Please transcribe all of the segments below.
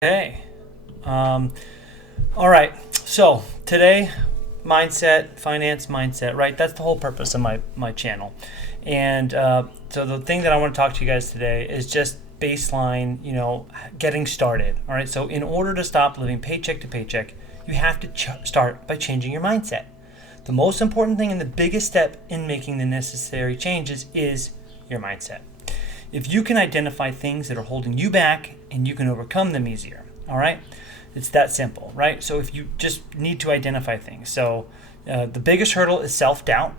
Hey, um, all right. So today, finance mindset, right? That's the whole purpose of my channel. And so the thing that I want to talk to you guys today is just baseline, getting started. All right. So in order to stop living paycheck to paycheck, you have to start by changing your mindset. The most important thing and the biggest step in making the necessary changes is your mindset. If you can identify things that are holding you back and you can overcome them easier, all right? It's that simple, right? So if you just need to identify things. So the biggest hurdle is self-doubt,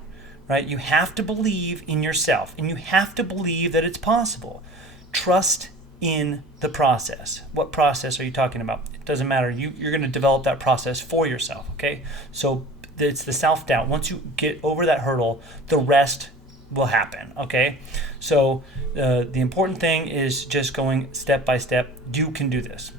right? You have to believe in yourself and you have to believe that it's possible. Trust in the process. What process are you talking about? It doesn't matter. You're going to develop that process for yourself, okay? So it's the self-doubt. Once you get over that hurdle, the rest will happen. Okay, so the important thing is just going step by step. You can do this.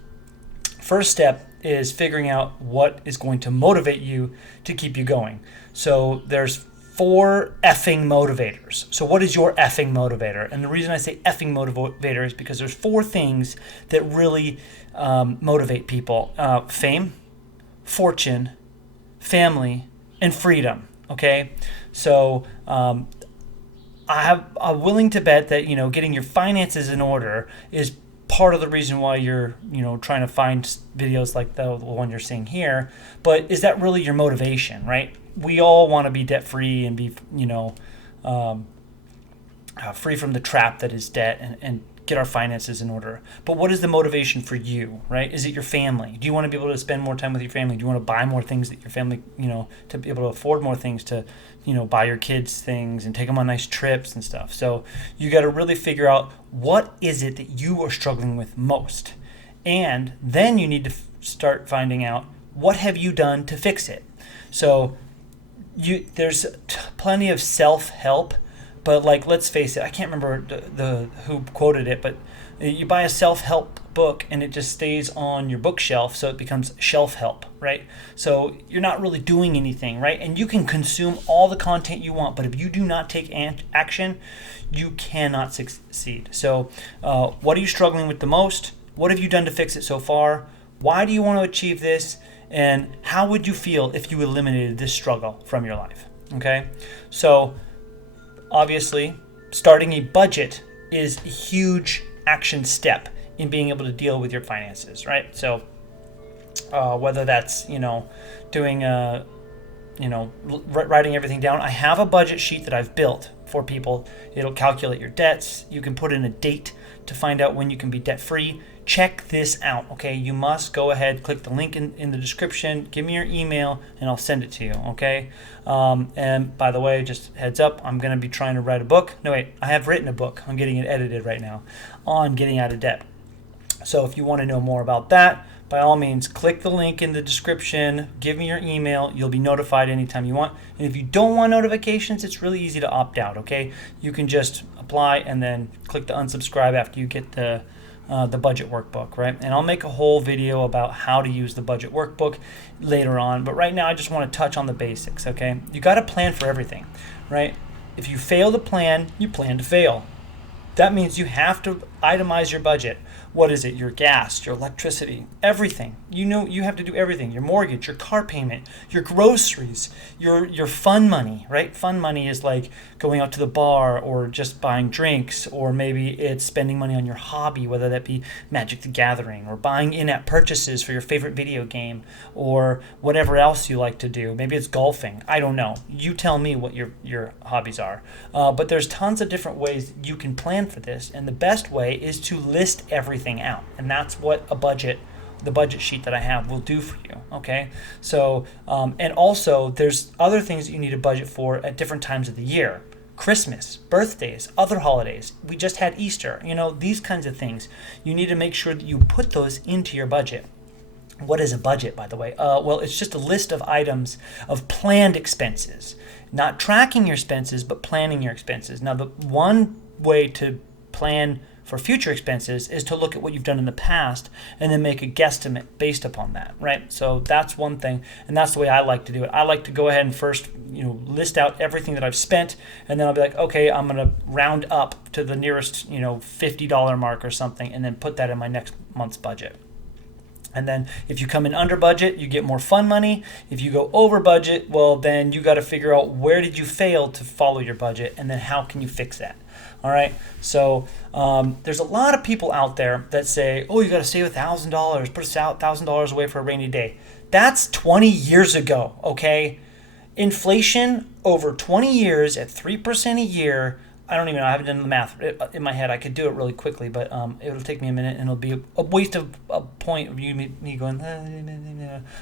First step is figuring out what is going to motivate you to keep you going. So there's 4 effing motivators. So what is your effing motivator? And the reason I say effing motivator is because there's 4 things that really motivate people: fame, fortune, family, and freedom. Okay, so I'm willing to bet that getting your finances in order is part of the reason why you're trying to find videos like the one you're seeing here. But is that really your motivation, right? We all want to be debt free and be um, free from the trap that is debt and get our finances in order. But what is the motivation for you, right? Is it your family? Do you want to be able to spend more time with your family? Do you want to buy more things that your family, to be able to afford more things to, buy your kids things and take them on nice trips and stuff? So you got to really figure out what is it that you are struggling with most. And then you need to start finding out what have you done to fix it. So there's plenty of self-help. But let's face it, I can't remember the who quoted it, but you buy a self-help book and it just stays on your bookshelf, so it becomes shelf help, right? So you're not really doing anything, right? And you can consume all the content you want, but if you do not take action, you cannot succeed. So what are you struggling with the most? What have you done to fix it so far? Why do you want to achieve this? And how would you feel if you eliminated this struggle from your life? Okay, so obviously, starting a budget is a huge action step in being able to deal with your finances, right? So whether that's doing writing everything down. I have a budget sheet that I've built for people. It'll calculate your debts. You can put in a date to find out when you can be debt free. Check this out, okay? You must go ahead, click the link in the description, give me your email, and I'll send it to you, okay? And by the way, just heads up, I'm going to be trying to write a book. No, wait, I have written a book. I'm getting it edited right now on getting out of debt. So if you want to know more about that, by all means, click the link in the description, give me your email, you'll be notified anytime you want. And if you don't want notifications, it's really easy to opt out, okay? You can just apply and then click the unsubscribe after you get the budget workbook, right? And I'll make a whole video about how to use the budget workbook later on. But right now, I just want to touch on the basics, okay? You got to plan for everything, right? If you fail to plan, you plan to fail. That means you have to itemize your budget. What is it? Your gas, your electricity, everything. You have to do everything. Your mortgage, your car payment, your groceries, your fun money, right? Fun money is like going out to the bar or just buying drinks, or maybe it's spending money on your hobby, whether that be Magic the Gathering or buying in-app purchases for your favorite video game or whatever else you like to do. Maybe it's golfing. I don't know. You tell me what your hobbies are. But there's tons of different ways you can plan for this, and the best way is to list everything out, and that's what the budget sheet that I have will do for you. Okay, so and also there's other things that you need to budget for at different times of the year: Christmas, birthdays, other holidays. We just had Easter. These kinds of things. You need to make sure that you put those into your budget. What is a budget, by the way? Well, it's just a list of items of planned expenses, not tracking your expenses, but planning your expenses. Now, the one way to plan for future expenses is to look at what you've done in the past and then make a guesstimate based upon that, right? So that's one thing, and that's the way I like to do it. I like to go ahead and first, list out everything that I've spent, and then I'll be like, okay, I'm going to round up to the nearest, $50 mark or something, and then put that in my next month's budget. And then if you come in under budget, you get more fun money. If you go over budget, well, then you got to figure out where did you fail to follow your budget, and then how can you fix that. All right. So there's a lot of people out there that say, oh, you got to save $1,000, put $1,000 away for a rainy day. That's 20 years ago. Okay. Inflation over 20 years at 3% a year. I don't even know. I haven't done the math in my head. I could do it really quickly, but it'll take me a minute, and it'll be a waste of a point of me going.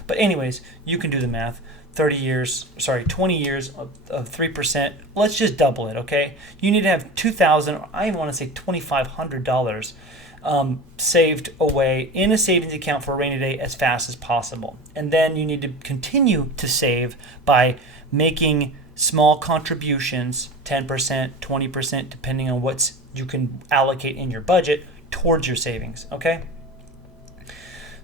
But anyways, you can do the math. 20 years of 3%. Let's just double it, okay? You need to have $2,000. I even want to say $2,500 saved away in a savings account for a rainy day as fast as possible, and then you need to continue to save by making small contributions, 10%, 20%, depending on what you can allocate in your budget towards your savings, okay?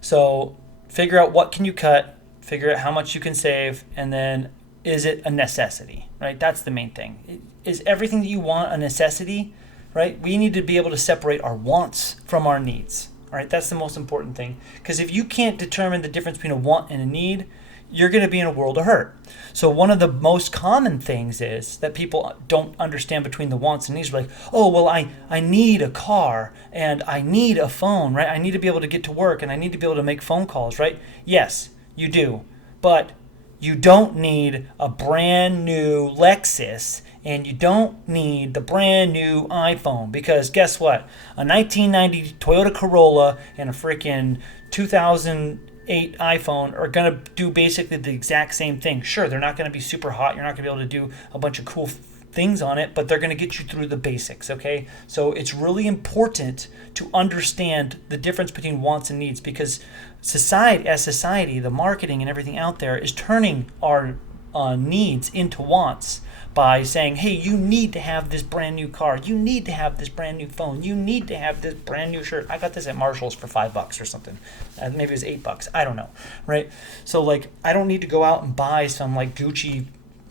So figure out what can you cut, figure out how much you can save, and then is it a necessity, right? That's the main thing. Is everything that you want a necessity, right? We need to be able to separate our wants from our needs, all right? That's the most important thing, because if you can't determine the difference between a want and a need, you're going to be in a world of hurt. So one of the most common things is that people don't understand between the wants and needs. Like, oh, well, I need a car and I need a phone, right? I need to be able to get to work and I need to be able to make phone calls, right? Yes, you do. But you don't need a brand new Lexus and you don't need the brand new iPhone, because guess what? A 1990 Toyota Corolla and a freaking 2008 iPhone are going to do basically the exact same thing. Sure, they're not going to be super hot. You're not going to be able to do a bunch of cool things on it, but they're going to get you through the basics, okay? So it's really important to understand the difference between wants and needs, because society, the marketing and everything out there is turning our needs into wants by saying, hey, you need to have this brand new car, you need to have this brand new phone, you need to have this brand new shirt. I got this at Marshall's for $5 or something. Maybe it was $8. I don't know, right? So like, I don't need to go out and buy some like Gucci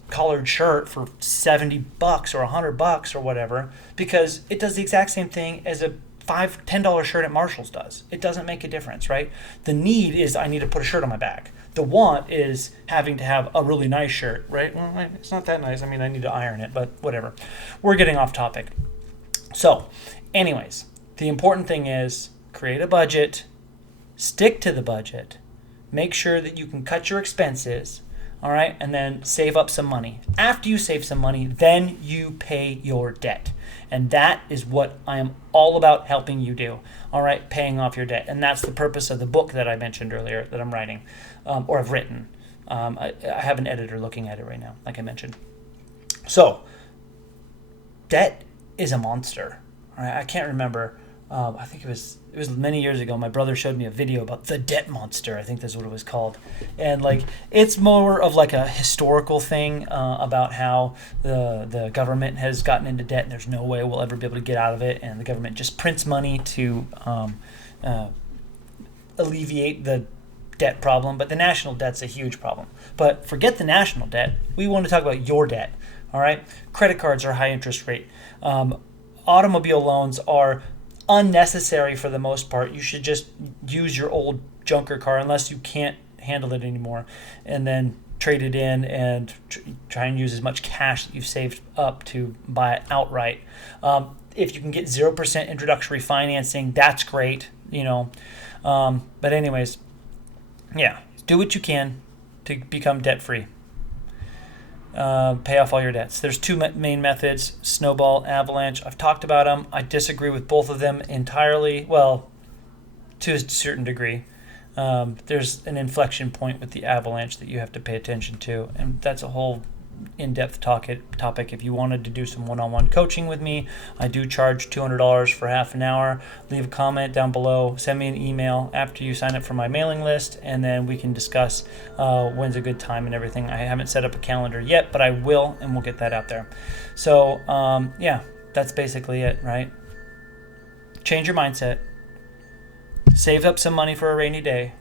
collared shirt for $70 or $100 or whatever, because it does the exact same thing as a $10 shirt at Marshall's does. It doesn't make a difference, right? The need is I need to put a shirt on my back. The want is having to have a really nice shirt, right? Well, it's not that nice. I mean, I need to iron it, but whatever. We're getting off topic. So, anyways, the important thing is create a budget, stick to the budget, make sure that you can cut your expenses, all right, and then save up some money. After you save some money, then you pay your debt. And that is what I am all about helping you do, all right, paying off your debt. And that's the purpose of the book that I mentioned earlier that I'm writing, or have written. I have an editor looking at it right now, like I mentioned. So, debt is a monster. All right? I can't remember. I think it was many years ago. My brother showed me a video about the debt monster. I think that's what it was called. And like, it's more of like a historical thing about how the government has gotten into debt and there's no way we'll ever be able to get out of it. And the government just prints money to alleviate the debt problem. But the national debt's a huge problem. But forget the national debt. We want to talk about your debt. All right. Credit cards are high interest rate. Automobile loans are unnecessary for the most part. You should just use your old junker car unless you can't handle it anymore, and then trade it in and try and use as much cash that you've saved up to buy it outright. If you can get 0% introductory financing, that's great, you know. But anyways, yeah, do what you can to become debt free. Pay off all your debts. There's two main methods: snowball, avalanche. I've talked about them. I disagree with both of them entirely. Well, to a certain degree. There's an inflection point with the avalanche that you have to pay attention to, and that's a whole in-depth topic. If you wanted to do some one-on-one coaching with me, I do charge $200 for half an hour. Leave a comment down below, send me an email after you sign up for my mailing list, and then we can discuss when's a good time and everything. I haven't set up a calendar yet, but I will, and we'll get that out there. So yeah, that's basically it, right? Change your mindset, save up some money for a rainy day,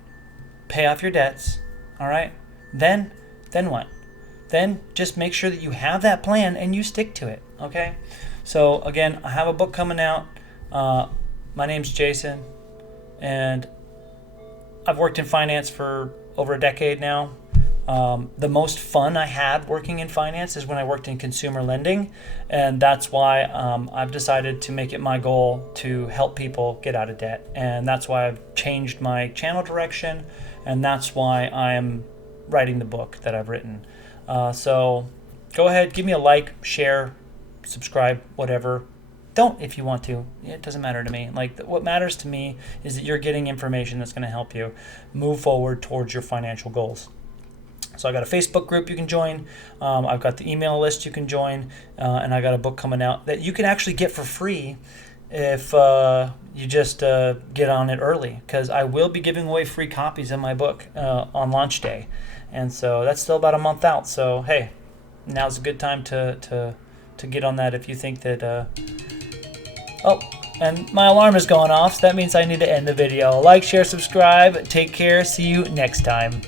pay off your debts, all right? Then what? Then just make sure that you have that plan and you stick to it, okay? So again, I have a book coming out. My name's Jason, and I've worked in finance for over a decade now. The most fun I had working in finance is when I worked in consumer lending, and that's why I've decided to make it my goal to help people get out of debt, and that's why I've changed my channel direction, and that's why I am writing the book that I've written. So go ahead, give me a like, share, subscribe, whatever. Don't if you want to. It doesn't matter to me. Like, what matters to me is that you're getting information that's going to help you move forward towards your financial goals. So I got a Facebook group you can join. I've got the email list you can join, and I got a book coming out that you can actually get for free if you just get on it early, because I will be giving away free copies of my book on launch day, and so that's still about a month out. So hey, now's a good time to get on that if you think that. Oh, and my alarm is going off, so that means I need to end the video. Like, share, subscribe. Take care. See you next time.